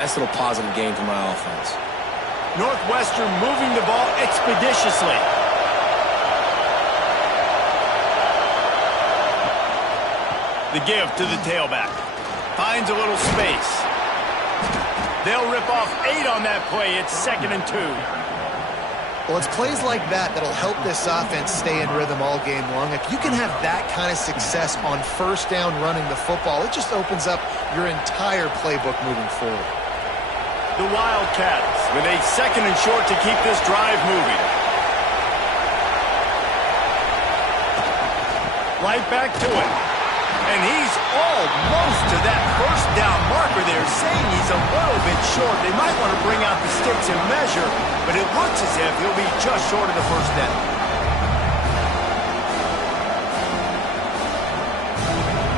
Nice little positive gain for my offense. Northwestern moving the ball expeditiously. The give to the tailback. Finds a little space. They'll rip off 8 on that play. It's 2nd and 2. Well, it's plays like that that'll help this offense stay in rhythm all game long. If you can have that kind of success on first down running the football, it just opens up your entire playbook moving forward. The Wildcats with a 2nd and short to keep this drive moving. Right back to it. And he's almost to that first down marker there, saying he's a little bit short. They might want to bring out the sticks and measure, but it looks as if he'll be just short of the first down.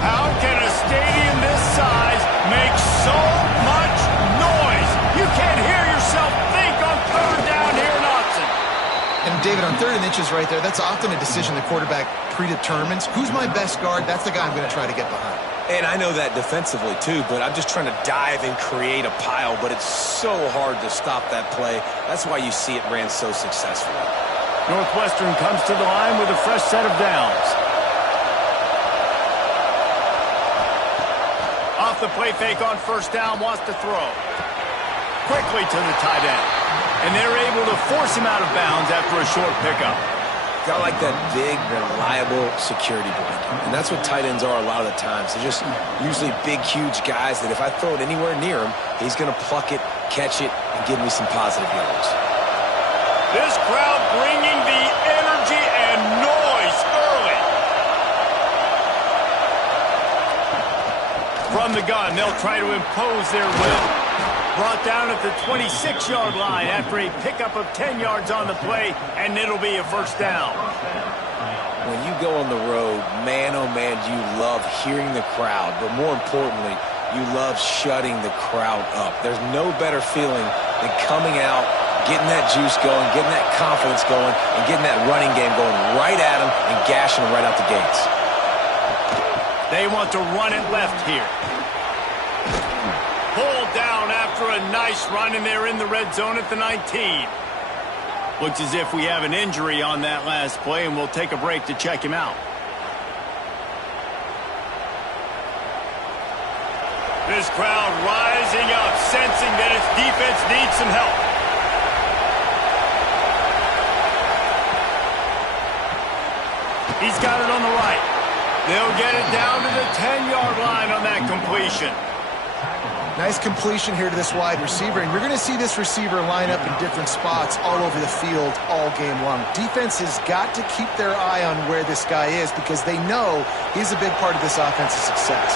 How can a stadium this size make so much noise? You can't hear yourself think on 3rd down here in Austin. And David, on 3rd and inches right there, that's often a decision the quarterback predetermines. Who's my best guard? That's the guy I'm going to try to get behind. And I know that defensively too, but I'm just trying to dive and create a pile, but it's so hard to stop that play. That's why you see it ran so successfully. Northwestern comes to the line with a fresh set of downs. Off the play fake on first down, wants to throw. Quickly to the tight end. And they're able to force him out of bounds after a short pickup. Got like that big, reliable security blanket. And that's what tight ends are a lot of the times. They're just usually big, huge guys that if I throw it anywhere near him, he's going to pluck it, catch it, and give me some positive yards. This crowd bringing the energy and noise early. From the gun, they'll try to impose their will. Brought down at the 26-yard line after a pickup of 10 yards on the play, and it'll be a first down. When you go on the road, man, oh man, you love hearing the crowd, but more importantly, you love shutting the crowd up. There's no better feeling than coming out, getting that juice going, getting that confidence going, and getting that running game going right at them and gashing them right out the gates. They want to run it left here. Pulled down after a nice run, and they're in the red zone at the 19. Looks as if we have an injury on that last play, and we'll take a break to check him out. This crowd rising up, sensing that its defense needs some help. He's got it on the right. They'll get it down to the 10-yard line on that completion. Nice completion here to this wide receiver, and you're going to see this receiver line up in different spots all over the field all game long. Defense has got to keep their eye on where this guy is because they know he's a big part of this offense's success.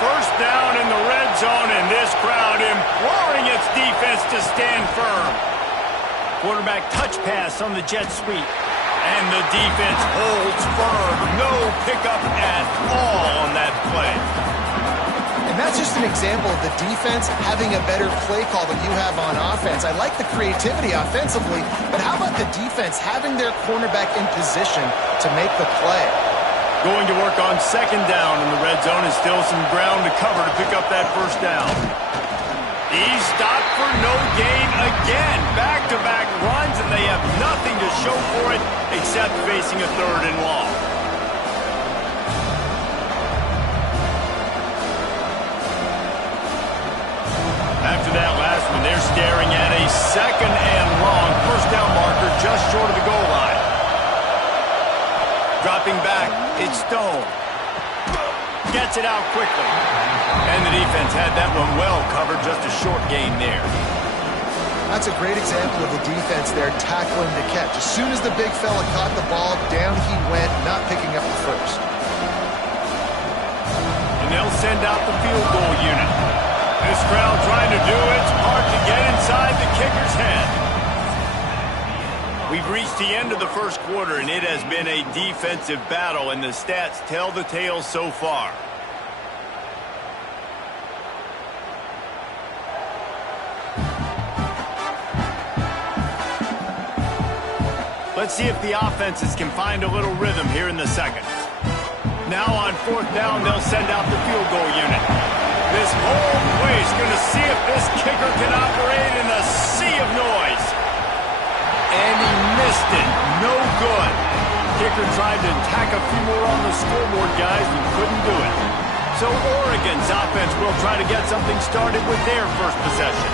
First down in the red zone, and this crowd imploring its defense to stand firm. Quarterback touch pass on the jet sweep, and the defense holds firm. No pickup at all on that play. And that's just an example of the defense having a better play call than you have on offense. I like the creativity offensively, but how about the defense having their cornerback in position to make the play? Going to work on second down in the red zone, and still some ground to cover to pick up that first down. He's stopped for no gain again. Back-to-back runs, and they have nothing to show for it except facing a 3rd and long. After that last one, they're staring at a 2nd and long. First down marker just short of the goal line. Dropping back, it's Stone. Gets it out quickly. And the defense had that one well covered, just a short gain there. That's a great example of the defense there tackling the catch. As soon as the big fella caught the ball, down he went, not picking up the first. And they'll send out the field goal unit. This crowd trying to do its part to get inside the kicker's head. We've reached the end of the first quarter, and it has been a defensive battle, and the stats tell the tale so far. Let's see if the offenses can find a little rhythm here in the second. Now on 4th down, they'll send out the field goal unit. This whole place going to see if this kicker can operate in a sea of noise. And he missed it. No good. Kicker tried to tack a few more on the scoreboard, guys, and couldn't do it. So Oregon's offense will try to get something started with their first possession.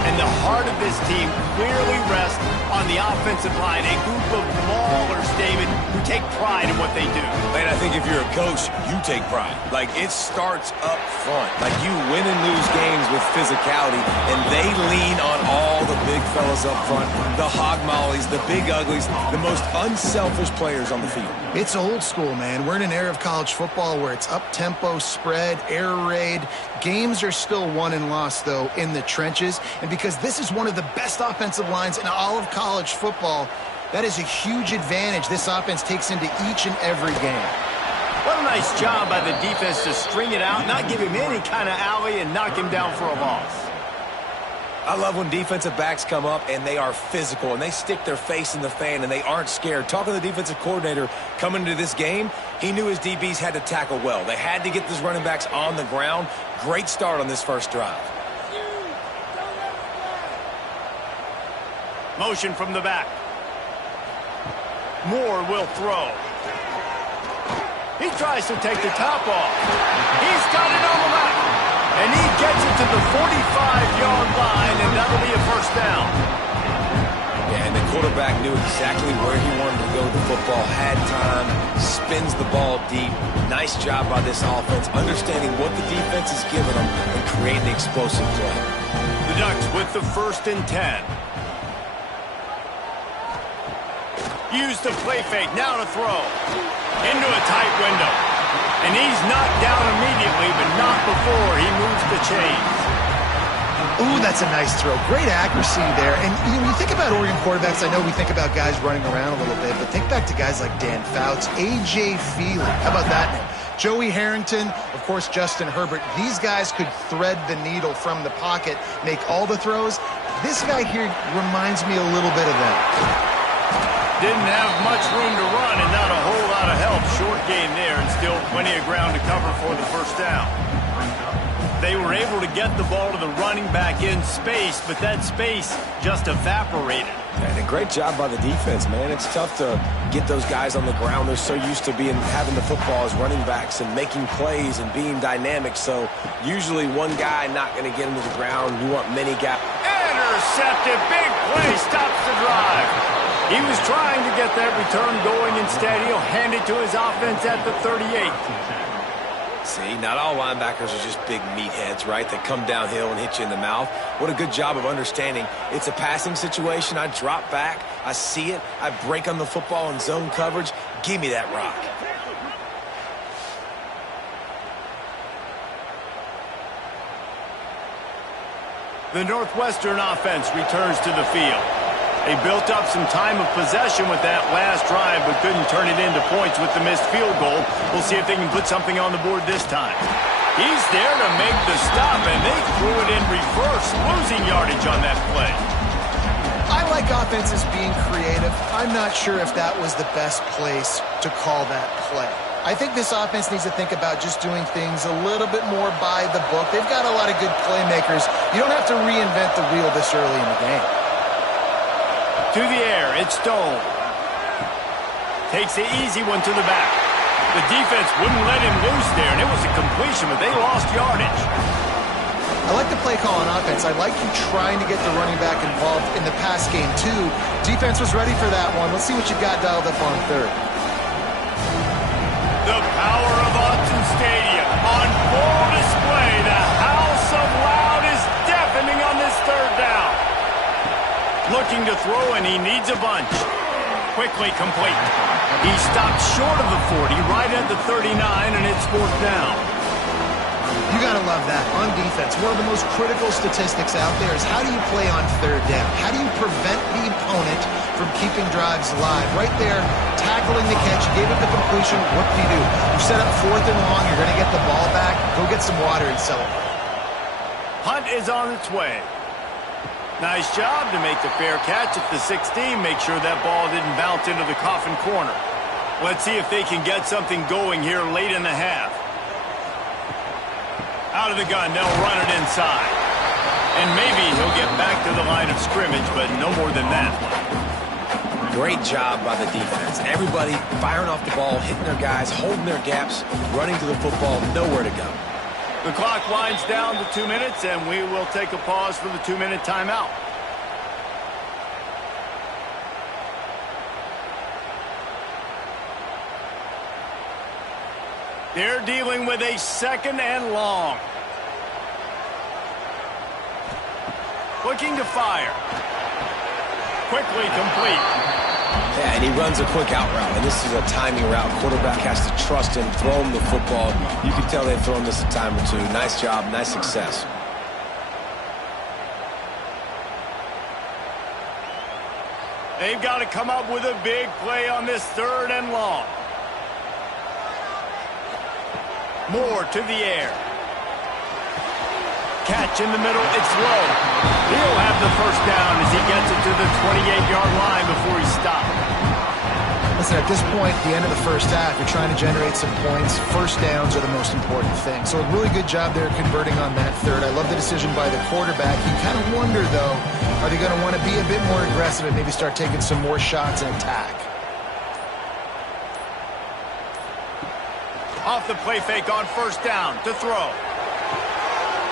And the heart of this team clearly rests on the offensive line, a group of maulers, David, who take pride in what they do. Man, I think if you're a coach, you take pride. Like, it starts up front. Like, you win and lose games with physicality, and they lean on all the big fellas up front, the hog mollies, the big uglies, the most unselfish players on the field. It's old school, man. We're in an era of college football where it's up-tempo, spread, air raid. Games are still won and lost, though, in the trenches. And because this is one of the best offensive lines in all of college football, that is a huge advantage this offense takes into each and every game. What a nice job by the defense to string it out, not give him any kind of alley, and knock him down for a loss. I love when defensive backs come up and they are physical and they stick their face in the fan and they aren't scared. Talking to the defensive coordinator coming into this game, he knew his DBs had to tackle well. They had to get these running backs on the ground. Great start on this first drive. Motion from the back. Moore will throw. He tries to take the top off. He's got it on the left. And he gets it to the 45-yard line, and that'll be a first down. Yeah, and the quarterback knew exactly where he wanted to go with the football, had time, spins the ball deep. Nice job by this offense, understanding what the defense is giving them and creating the explosive play. The Ducks with the 1st and 10. Use the play fake, now to throw. Into a tight window. And he's knocked down immediately, but not before he moves the chains. Ooh, that's a nice throw. Great accuracy there. And when you think about Oregon quarterbacks, I know we think about guys running around a little bit, but think back to guys like Dan Fouts, A.J. Feely. How about that name? Joey Harrington, of course, Justin Herbert. These guys could thread the needle from the pocket, make all the throws. This guy here reminds me a little bit of them. Didn't have much room to run and not a whole lot of help. Short game there and still plenty of ground to cover for the first down. They were able to get the ball to the running back in space, but that space just evaporated. And a great job by the defense, man. It's tough to get those guys on the ground. They're so used to having the football as running backs and making plays and being dynamic. So usually one guy not going to get him to the ground. You want many guys. Intercepted. Big play. Stops the drive. He was trying to get that return going. Instead, he'll hand it to his offense at the 38. See, not all linebackers are just big meatheads, right? That come downhill and hit you in the mouth. What a good job of understanding. It's a passing situation. I drop back. I see it. I break on the football in zone coverage. Give me that rock. The Northwestern offense returns to the field. They built up some time of possession with that last drive, but couldn't turn it into points with the missed field goal. We'll see if they can put something on the board this time. He's there to make the stop, and they threw it in reverse, losing yardage on that play. I like offenses being creative. I'm not sure if that was the best place to call that play. I think this offense needs to think about just doing things a little bit more by the book. They've got a lot of good playmakers. You don't have to reinvent the wheel this early in the game. To the air, it's Stone. Takes the easy one to the back. The defense wouldn't let him loose there, and it was a completion, but they lost yardage. I like the play call on offense. I like you trying to get the running back involved in the pass game, too. Defense was ready for that one. Let's see what you've got dialed up on third. The power of Autzen Stadium on full display. The house of loud is deafening on this third down. Looking to throw, and he needs a bunch. Quickly complete. He stopped short of the 40, right at the 39, and it's 4th down. You got to love that. On defense, one of the most critical statistics out there is how do you play on third down? How do you prevent the opponent from keeping drives alive? Right there, tackling the catch, you gave up the completion, what do? You set up 4th and long, you're going to get the ball back, go get some water and celebrate. Hunt is on its way. Nice job to make the fair catch at the 16. Make sure that ball didn't bounce into the coffin corner. Let's see if they can get something going here late in the half. Out of the gun, they'll run it inside. And maybe he'll get back to the line of scrimmage, but no more than that. Great job by the defense. Everybody firing off the ball, hitting their guys, holding their gaps, running to the football, nowhere to go. The clock winds down to 2 minutes, and we will take a pause for the 2-minute timeout. They're dealing with a 2nd and long. Looking to fire. Quickly complete. Yeah, and he runs a quick out route, and this is a timing route. Quarterback has to trust him, throw him the football. You can tell they've thrown this a time or two. Nice job, nice success. They've got to come up with a big play on this 3rd and long. Moore to the air. Catch in the middle, it's low. He'll have the first down as he gets it to the 28-yard line before he stopped. Listen, at this point, the end of the first half, you're trying to generate some points. First downs are the most important thing. So a really good job there converting on that 3rd. I love the decision by the quarterback. You kind of wonder, though, are they going to want to be a bit more aggressive and maybe start taking some more shots and attack? Off the play fake on first down to throw.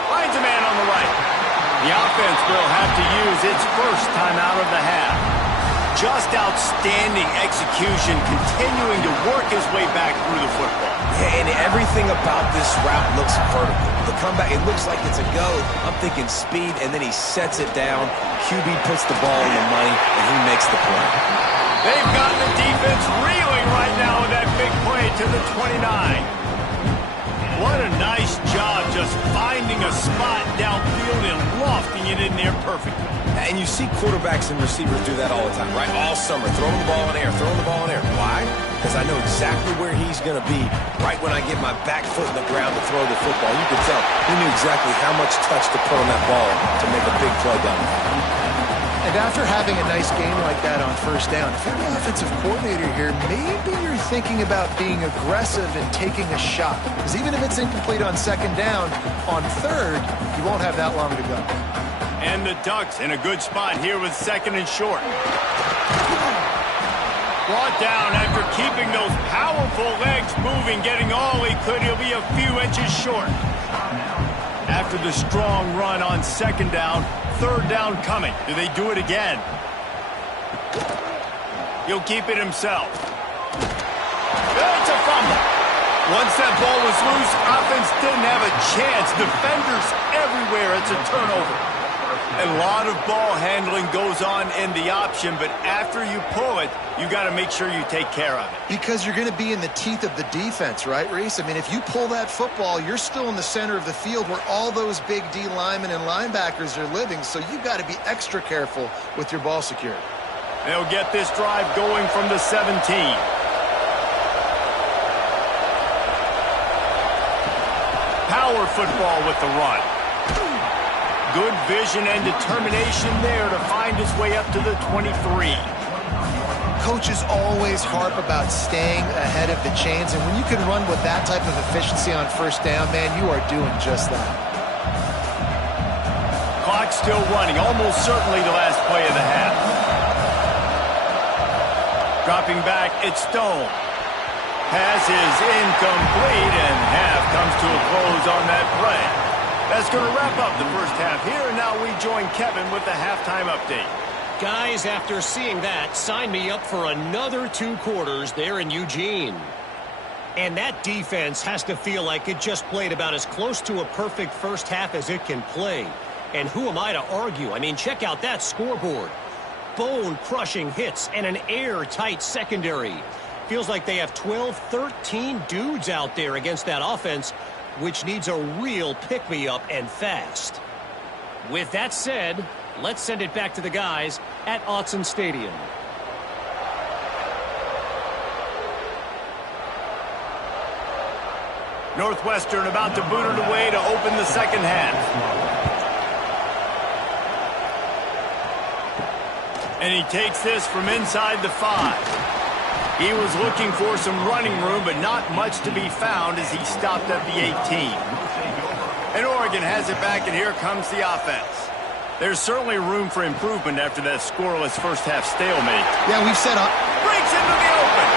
Finds a man on the right. The offense will have to use its first timeout of the half. Just outstanding execution, continuing to work his way back through the football. Yeah, and everything about this route looks vertical. The comeback, it looks like it's a go. I'm thinking speed, and then he sets it down. QB puts the ball in the money, and he makes the play. They've got the defense reeling right now with that big play to the 29. What a nice job just finding a spot downfield and lofting it in there perfectly. And you see quarterbacks and receivers do that all the time, right? All summer, throwing the ball in the air, throwing the ball in the air. Why? Because I know exactly where he's going to be right when I get my back foot in the ground to throw the football. You can tell he knew exactly how much touch to put on that ball to make a big play down the field. And after having a nice game like that on first down, if you're an offensive coordinator here, maybe you're thinking about being aggressive and taking a shot. Because even if it's incomplete on 2nd down, on 3rd, you won't have that long to go. And the Ducks in a good spot here with 2nd and short. Brought down after keeping those powerful legs moving, getting all he could. He'll be a few inches short. After the strong run on 2nd down, 3rd down coming. Do they do it again? He'll keep it himself. It's a fumble. Once that ball was loose, offense didn't have a chance. Defenders everywhere. It's a turnover. A lot of ball handling goes on in the option, but after you pull it, you got to make sure you take care of it. Because you're going to be in the teeth of the defense, right, Reese? I mean, if you pull that football, you're still in the center of the field where all those big D linemen and linebackers are living, so you've got to be extra careful with your ball security. They'll get this drive going from the 17. Power football with the run. Good vision and determination there to find his way up to the 23. Coaches always harp about staying ahead of the chains, and when you can run with that type of efficiency on first down, man, you are doing just that. Clock still running, almost certainly the last play of the half. Dropping back, it's Stone. Pass is incomplete, and half comes to a close on that play. That's going to wrap up the first half here, and now we join Kevin with the halftime update. Guys, after seeing that, sign me up for another 2 quarters there in Eugene. And that defense has to feel like it just played about as close to a perfect first half as it can play. And who am I to argue? I mean, check out that scoreboard. Bone-crushing hits and an airtight secondary. Feels like they have 12, 13 dudes out there against that offense, which needs a real pick-me-up and fast. With that said, let's send it back to the guys at Autzen Stadium. Northwestern about to boot it away to open the second half. And he takes this from inside the 5. He was looking for some running room, but not much to be found as he stopped at the 18. And Oregon has it back, and here comes the offense. There's certainly room for improvement after that scoreless first-half stalemate. Yeah, we've set up. Breaks into the open.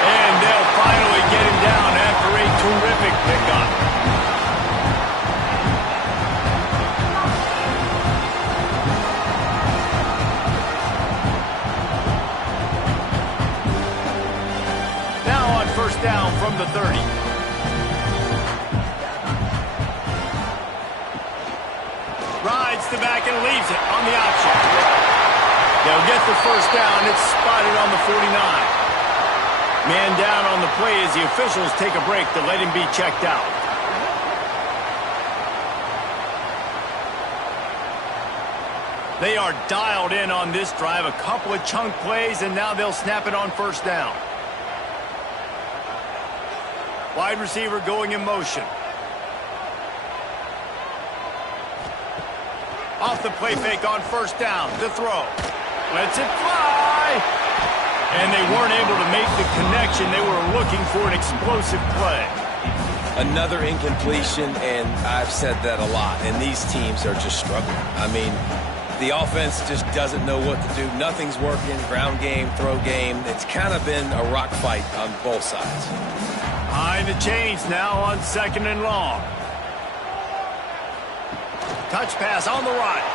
And they'll finally get him down after a terrific pickup. Now on first down from the 30. Rides the back and leaves it on the option. They'll get the first down. It's spotted on the 49. Man down on the play as the officials take a break to let him be checked out. They are dialed in on this drive. A couple of chunk plays, and now they'll snap it on first down. Wide receiver going in motion. Off the play fake on first down. The throw. Lets it fly. And they weren't able to make the connection. They were looking for an explosive play. Another incompletion, and I've said that a lot, and these teams are just struggling. I mean, the offense just doesn't know what to do. Nothing's working. Ground game, throw game. It's kind of been a rock fight on both sides. Behind the chains now on second and long. Touch pass on the right.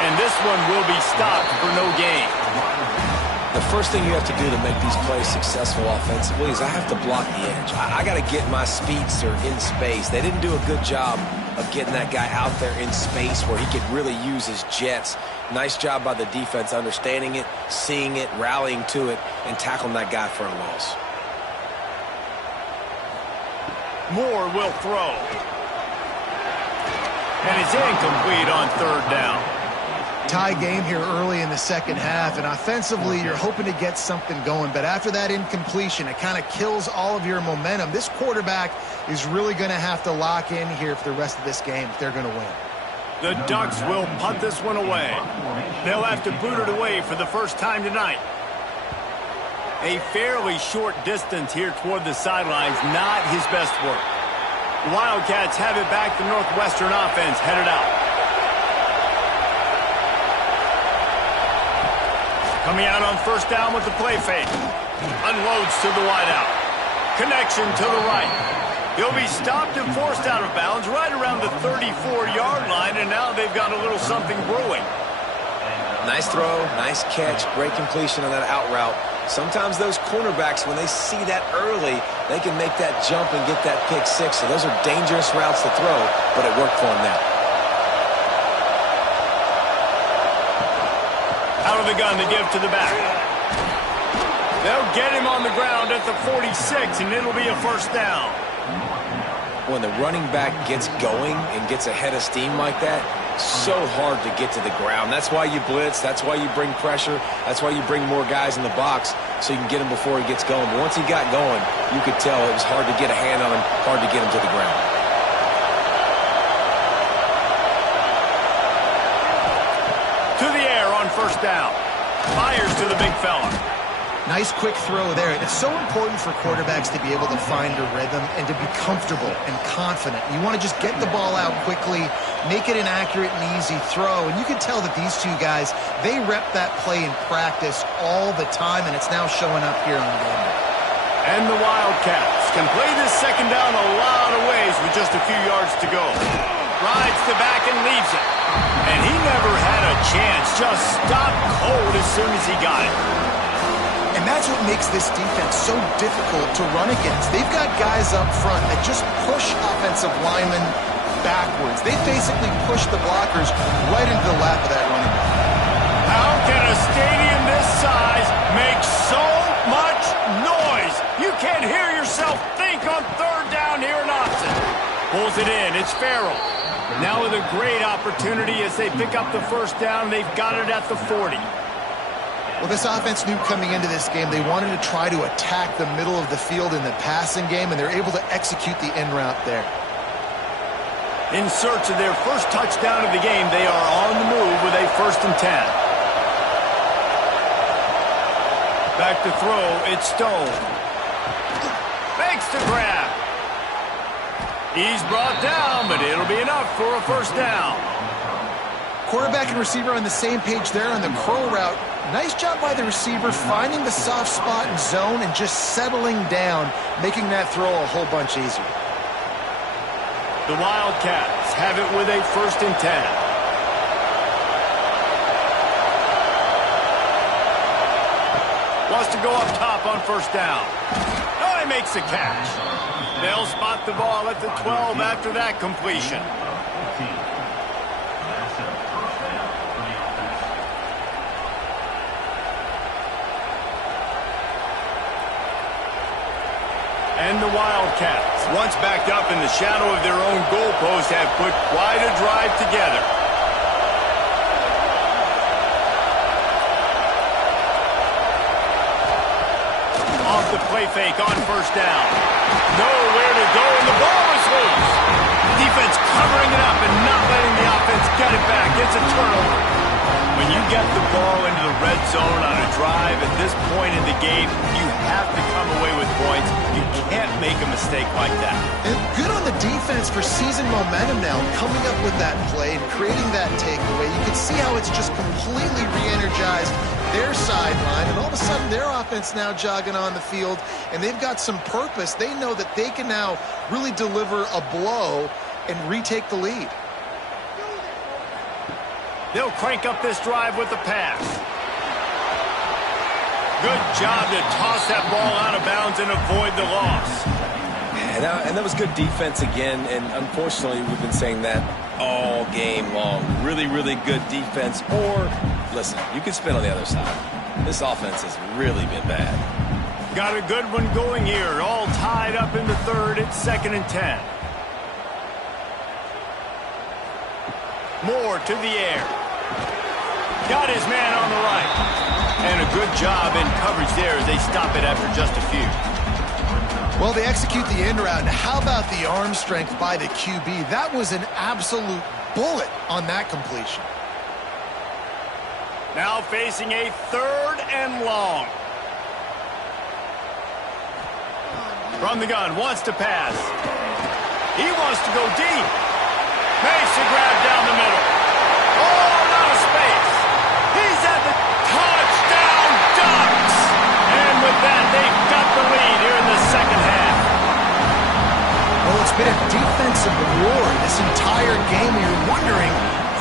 And this one will be stopped for no gain. The first thing you have to do to make these plays successful offensively is I have to block the edge. I got to get my speedster in space. They didn't do a good job of getting that guy out there in space where he could really use his jets. Nice job by the defense understanding it, seeing it, rallying to it, and tackling that guy for a loss. Moore will throw. And it's incomplete on third down. Tie game here early in the second half, and offensively you're hoping to get something going, but after that incompletion it kind of kills all of your momentum. This quarterback is really going to have to lock in here for the rest of this game if they're going to win. The Ducks will punt this one away. They'll have to boot it away for the first time tonight. A fairly short distance here toward the sidelines, not his best work. The Wildcats have it back. The Northwestern offense headed out. Coming out on first down with the play fake. Unloads to the wideout. Connection to the right. He'll be stopped and forced out of bounds right around the 34-yard line, and now they've got a little something brewing. Nice throw, nice catch, great completion on that out route. Sometimes those cornerbacks, when they see that early, they can make that jump and get that pick six. So those are dangerous routes to throw, but it worked for them now. Out of the gun to give to the back. They'll get him on the ground at the 46, and it'll be a first down. When the running back gets going and gets ahead of steam like that, so hard to get to the ground. That's why you blitz. That's why you bring pressure. That's why you bring more guys in the box so you can get him before he gets going. But once he got going, you could tell it was hard to get a hand on him, hard to get him to the ground. To the air on first down. Fires to the big fella. Nice quick throw there. It's so important for quarterbacks to be able to find a rhythm and to be comfortable and confident. You want to just get the ball out quickly, make it an accurate and easy throw. And you can tell that these two guys, they rep that play in practice all the time, and it's now showing up here on game day. And the Wildcats can play this second down a lot of ways with just a few yards to go. Rides the back and leaves it. And he never had a chance. Just stopped cold as soon as he got it. And that's what makes this defense so difficult to run against. They've got guys up front that just push offensive linemen backwards. They basically push the blockers right into the lap of that running back. How can a stadium this size make so much noise? You can't hear yourself think on third down here in Austin. Pulls it in. It's Farrell. Now with a great opportunity as they pick up the first down. They've got it at the 40. Well, this offense knew coming into this game they wanted to try to attack the middle of the field in the passing game, and they're able to execute the in route there. In search of their first touchdown of the game, they are on the move with a 1st and 10. Back to throw, it's Stone. Fakes to grab. He's brought down, but it'll be enough for a first down. Quarterback and receiver on the same page there on the curl route. Nice job by the receiver finding the soft spot and zone and just settling down, making that throw a whole bunch easier. The Wildcats have it with a 1st and 10. Wants to go up top on 1st down. Oh, he makes the catch. They'll spot the ball at the 12 after that completion. And the Wildcats, once backed up in the shadow of their own goalpost, have put quite a drive together. Off the play fake on 1st down. Nowhere to go, and the ball is loose. Defense covering it up and not letting the offense get it back. It's a turnover. When you get the ball into the red zone on a drive at this point in the game, you have to come away with points. You can't make a mistake like that. And good on the defense for season momentum now, coming up with that play and creating that takeaway. You can see how it's just completely re-energized their sideline, and all of a sudden their offense now jogging on the field, and they've got some purpose. They know that they can now really deliver a blow and retake the lead. They'll crank up this drive with the pass. Good job to toss that ball out of bounds and avoid the loss. And that was good defense again, and unfortunately we've been saying that all game long. Really, really good defense. Or, listen, you can spin on the other side. This offense has really been bad. Got a good one going here. All tied up in the 3rd. It's 2nd and 10. Moore to the air. Got his man on the right. And a good job in coverage there as they stop it after just a few. Well, they execute the end route. How about the arm strength by the QB? That was an absolute bullet on that completion. Now facing a 3rd and long. From the gun, wants to pass. He wants to go deep. Makes the grab down the middle. Oh, out of space. He's at the touchdown Ducks. And with that, they've got the lead here in the 2nd half. Well, it's been a defensive war this entire game. You're wondering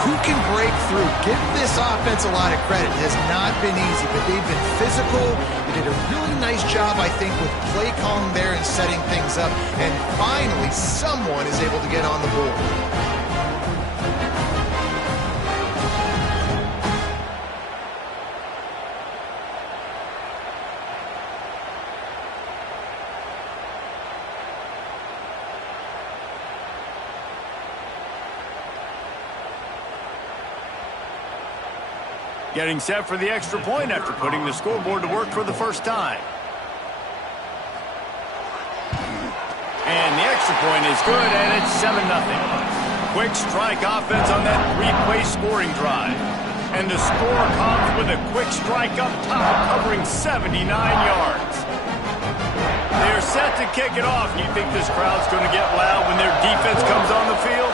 who can break through. Give this offense a lot of credit. It has not been easy, but they've been physical. They did a really nice job, I think, with play calling there and setting things up. And finally, someone is able to get on the board. Getting set for the extra point after putting the scoreboard to work for the first time. And the extra point is good, and it's 7-0. Quick strike offense on that 3-play scoring drive. And the score comes with a quick strike up top, covering 79 yards. They're set to kick it off. You think this crowd's going to get loud when their defense comes on the field?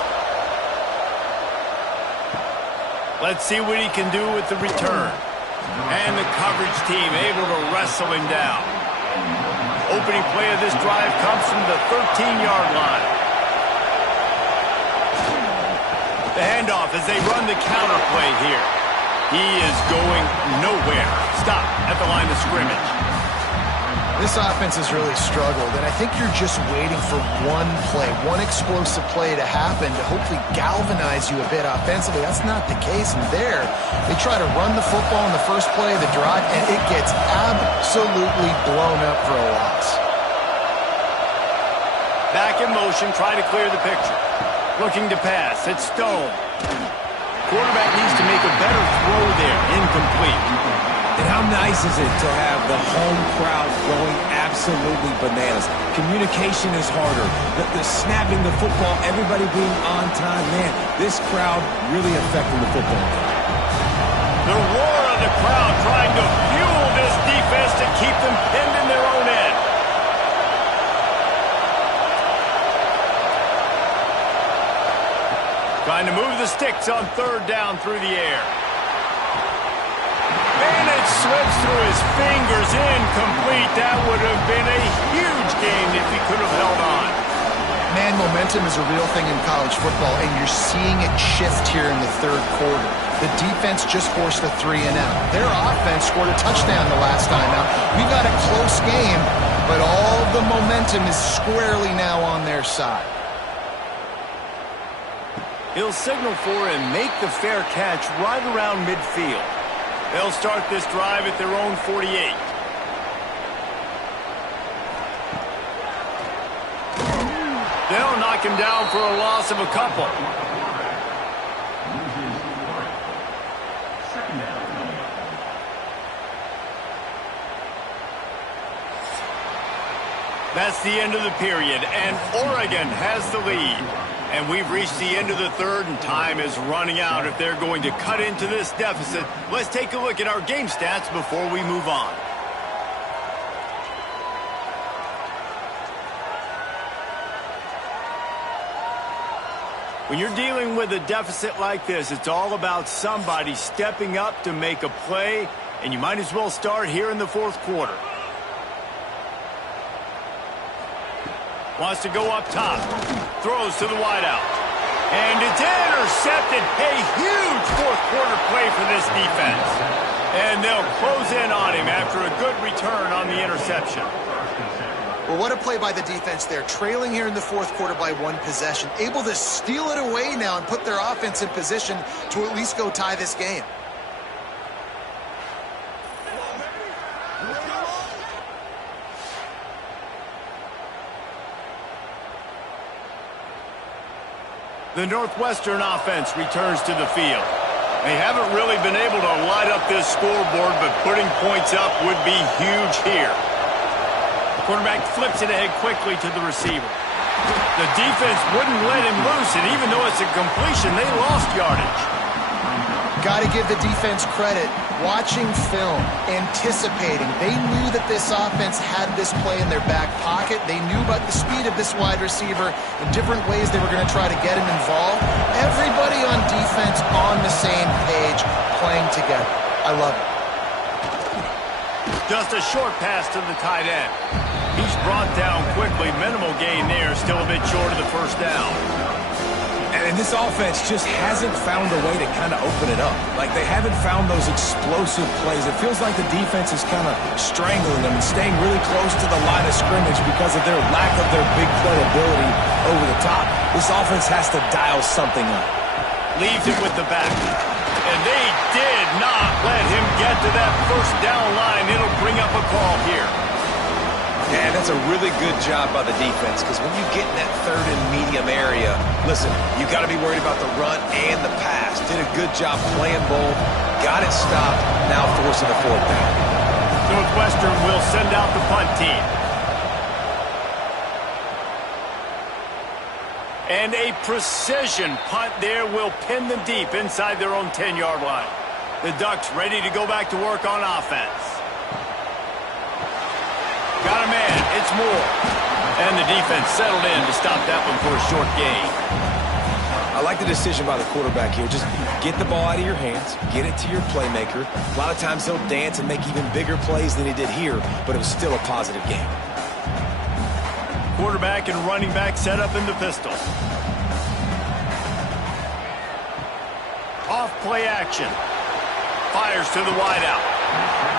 Let's see what he can do with the return. And the coverage team able to wrestle him down. Opening play of this drive comes from the 13-yard line. The handoff as they run the counter play here. He is going nowhere. Stop at the line of scrimmage. This offense has really struggled, and I think you're just waiting for one play, one explosive play to happen to hopefully galvanize you a bit offensively. That's not the case, and there, they try to run the football in the first play of the drive, and it gets absolutely blown up for a loss. Back in motion, try to clear the picture. Looking to pass, it's Stone. Quarterback needs to make a better throw there, incomplete. And how nice is it to have the home crowd going absolutely bananas? Communication is harder. The snapping the football, everybody being on time. Man, this crowd really affecting the football game. The roar of the crowd trying to fuel this defense to keep them pinned in their own end. Trying to move the sticks on third down through the air. And it slips through his fingers, incomplete. That would have been a huge gain if he could have held on. Man, momentum is a real thing in college football, and you're seeing it shift here in the third quarter. The defense just forced a 3-and-out. Their offense scored a touchdown the last time out. We got a close game, but all the momentum is squarely now on their side. He'll signal for and make the fair catch right around midfield. They'll start this drive at their own 48. They'll knock him down for a loss of a couple. That's the end of the period, and Oregon has the lead. And we've reached the end of the third, and time is running out if they're going to cut into this deficit. Let's take a look at our game stats before we move on. When you're dealing with a deficit like this, it's all about somebody stepping up to make a play, and you might as well start here in the fourth quarter. Wants to go up top. Throws to the wideout. And it's intercepted. A huge fourth quarter play for this defense. And they'll close in on him after a good return on the interception. Well, what a play by the defense there. Trailing here in the fourth quarter by one possession. Able to steal it away now and put their offense in position to at least go tie this game. The Northwestern offense returns to the field. They haven't really been able to light up this scoreboard, but putting points up would be huge here. Quarterback flips it ahead quickly to the receiver. The defense wouldn't let him loose, and even though it's a completion, they lost yardage. Got to give the defense credit. Watching film, anticipating. They knew that this offense had this play in their back pocket. They knew about the speed of this wide receiver and different ways they were going to try to get him involved. Everybody on defense on the same page, playing together. I love it. Just a short pass to the tight end. He's brought down quickly. Minimal gain there. Still a bit short of the first down. And this offense just hasn't found a way to kind of open it up. Like, they haven't found those explosive plays. It feels like the defense is kind of strangling them and staying really close to the line of scrimmage because of their lack of their big play ability over the top. This offense has to dial something up. Leaves it with the back. And they did not let him get to that first down line. It'll bring up a call here. Yeah, that's a really good job by the defense, because when you get in that third and medium area, listen, you got to be worried about the run and the pass. Did a good job playing both, got it stopped, now forcing a fourth down. Northwestern will send out the punt team. And a precision punt there will pin them deep inside their own 10-yard line. The Ducks ready to go back to work on offense. Got a man, it's Moore. And the defense settled in to stop that one for a short gain. I like the decision by the quarterback here. Just get the ball out of your hands, get it to your playmaker. A lot of times he'll dance and make even bigger plays than he did here, but it was still a positive game. Quarterback and running back set up in the pistol. Off play action. Fires to the wideout.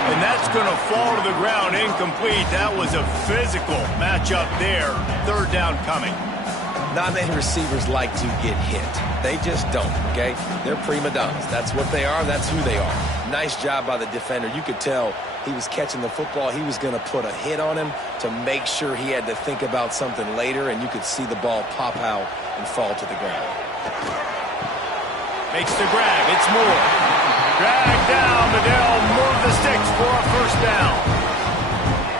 And that's going to fall to the ground incomplete. That was a physical matchup there. Third down coming. Not many receivers like to get hit. They just don't, okay? They're prima donnas. That's what they are. That's who they are. Nice job by the defender. You could tell he was catching the football. He was going to put a hit on him to make sure he had to think about something later, and you could see the ball pop out and fall to the ground. Makes the grab. It's Moore. Drag down, but they'll move the sticks for a first down.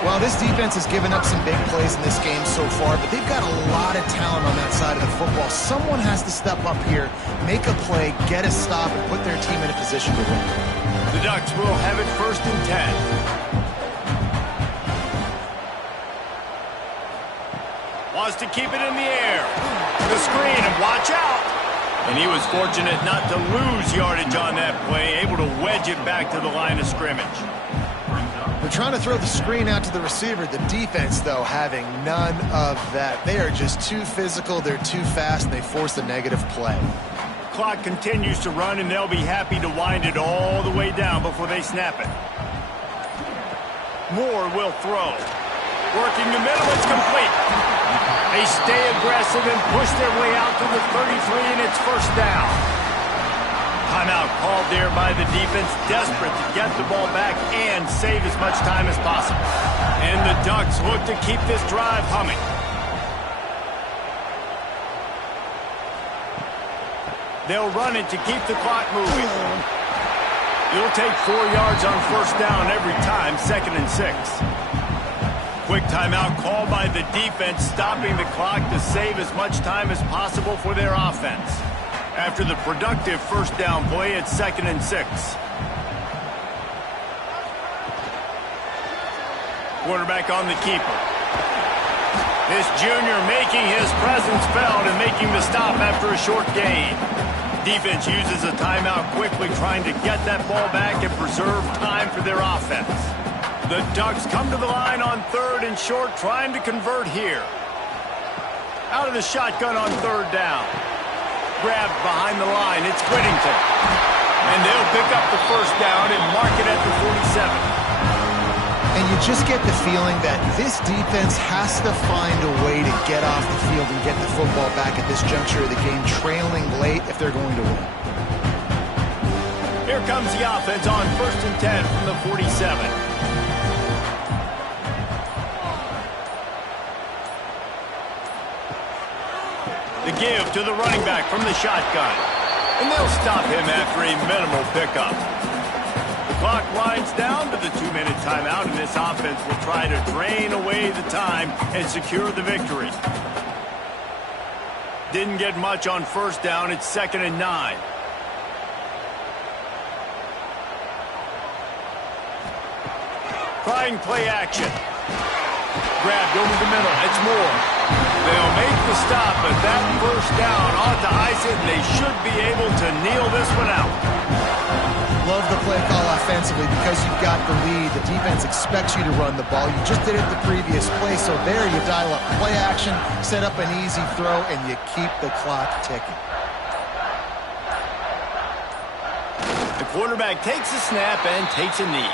Well, this defense has given up some big plays in this game so far, but they've got a lot of talent on that side of the football. Someone has to step up here, make a play, get a stop, and put their team in a position to win. The Ducks will have it 1st and 10. Wants to keep it in the air. The screen, and watch out. And he was fortunate not to lose yardage on that play, able to wedge it back to the line of scrimmage. They're trying to throw the screen out to the receiver. The defense, though, having none of that. They are just too physical. They're too fast, and they force a negative play. Clock continues to run, and they'll be happy to wind it all the way down before they snap it. Moore will throw. Working the middle, it's complete. They stay aggressive and push their way out to the 33, and it's first down. Timeout called there by the defense, desperate to get the ball back and save as much time as possible. And the Ducks look to keep this drive humming. They'll run it to keep the clock moving. It'll take 4 yards on first down every time, 2nd and 6. Quick timeout called by the defense, stopping the clock to save as much time as possible for their offense. After the productive first down play, it's 2nd and 6. Quarterback on the keeper. This junior making his presence felt and making the stop after a short gain. Defense uses a timeout quickly, trying to get that ball back and preserve time for their offense. The Ducks come to the line on 3rd and short, trying to convert here. Out of the shotgun on 3rd down. Grabbed behind the line, it's Whittington. And they'll pick up the first down and mark it at the 47. And you just get the feeling that this defense has to find a way to get off the field and get the football back at this juncture of the game, trailing late if they're going to win. Here comes the offense on 1st and 10 from the 47. The give to the running back from the shotgun. And they'll stop him after a minimal pickup. The clock winds down to the 2-minute timeout, and this offense will try to drain away the time and secure the victory. Didn't get much on first down. It's 2nd and 9. Trying play action. Grabbed over the middle. It's Moore. They'll make the stop, but that first down ought to ice it, and they should be able to kneel this one out. Love the play call offensively because you've got the lead. The defense expects you to run the ball. You just did it the previous play, so there you dial up play action, set up an easy throw, and you keep the clock ticking. The quarterback takes a snap and takes a knee.